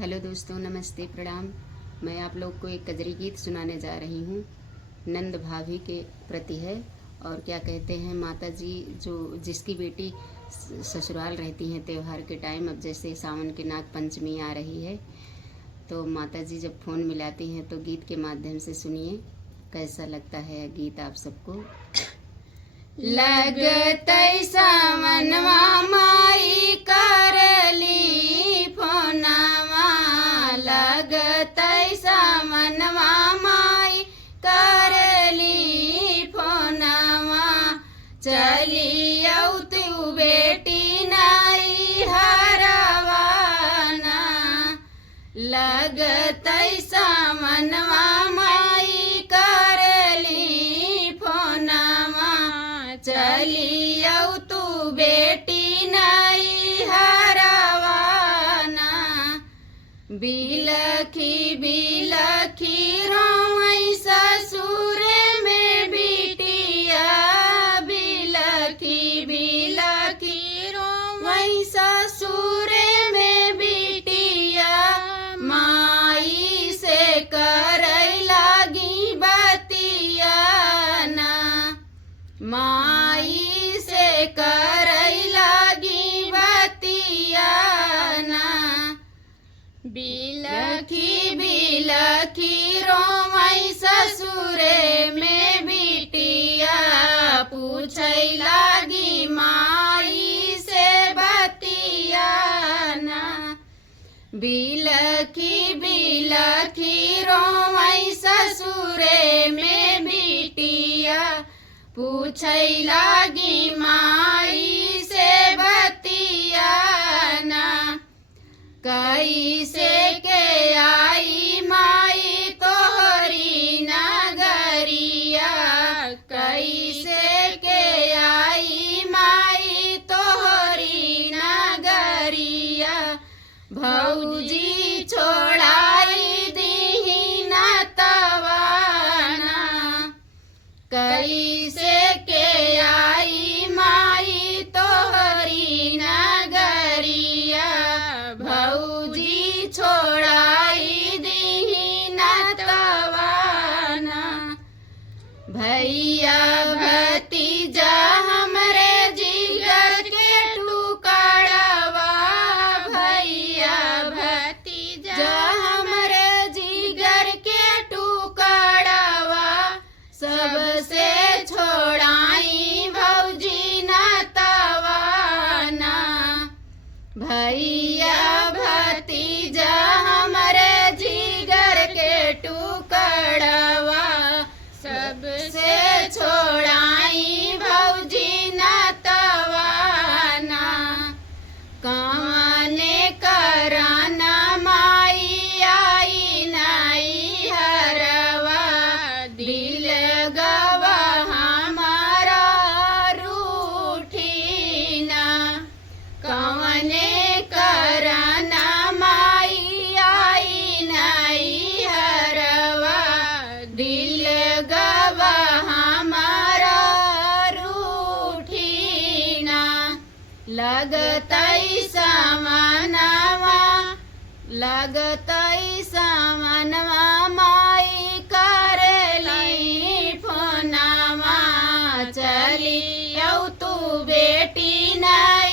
Hello दोस्तों, नमस्ते, प्रणाम। मैं आप लोग को एक कजरी गीत सुनाने जा रही हूँ। नंद भाभी के प्रति है। और क्या कहते हैं, माता जी जो जिसकी बेटी ससुराल रहती हैं त्यौहार के टाइम, अब जैसे सावन के नाग पंचमी आ रही है, तो माता जी जब फ़ोन मिलाती हैं तो गीत के माध्यम से सुनिए कैसा लगता है गीत आप सबको। लगतै सावनवा माई करली फोनवा, लगतै सावनवा माई करली फोनवा, चलियौ तू बेटी नाई हरवाना, लगतै सावनवा माई करली फोनवा, चलियौ तू बेटी नाई हरवाना। बिलखी बिलखी रोई ससुर में बिटिया, बिलखी बिलखी रोई ससुर में बिटिया, माई से करई लागी बतिया ना, माई से करई लागी बतिया ना। बिलखी बिलखी रोई ससुरे में बिटिया, पूछई लागी माई से बतिया ना। बिलखी बिलखी रोई ससुरे में बिटिया, पूछई लागी माई से बतिया ना। कैसे के आई माई तोहरी नगरिया, कैसे के आई माई तोहरी नगरिया, भौजी छोड़ाई दीही न तवाना, कैसे के आई माई तोहरी नगरिया, भौजी छोड़ाई दीही न तवाना। भैया भतीजा हमरे जिगर के टुकड़वा, भैया भतीजा हमरे जिगर के टुकड़वा, सबसे छोड़ाई भौजी न तवाना। भैया भतीजा हमरे जिगर के टुकड़वा, सबसे छोड़ाई भौजी न तवाना। कौने कराना माई आई नाई हरवा, दिल गवा हमारा रूठी ना। कौने कराना माई आई नाई हरवा, दिल गवा हमारा रूठी ना। लगतै सावनवा, लगतै सावनवा माई करली फोनवा, चलियौ तू बेटी नाई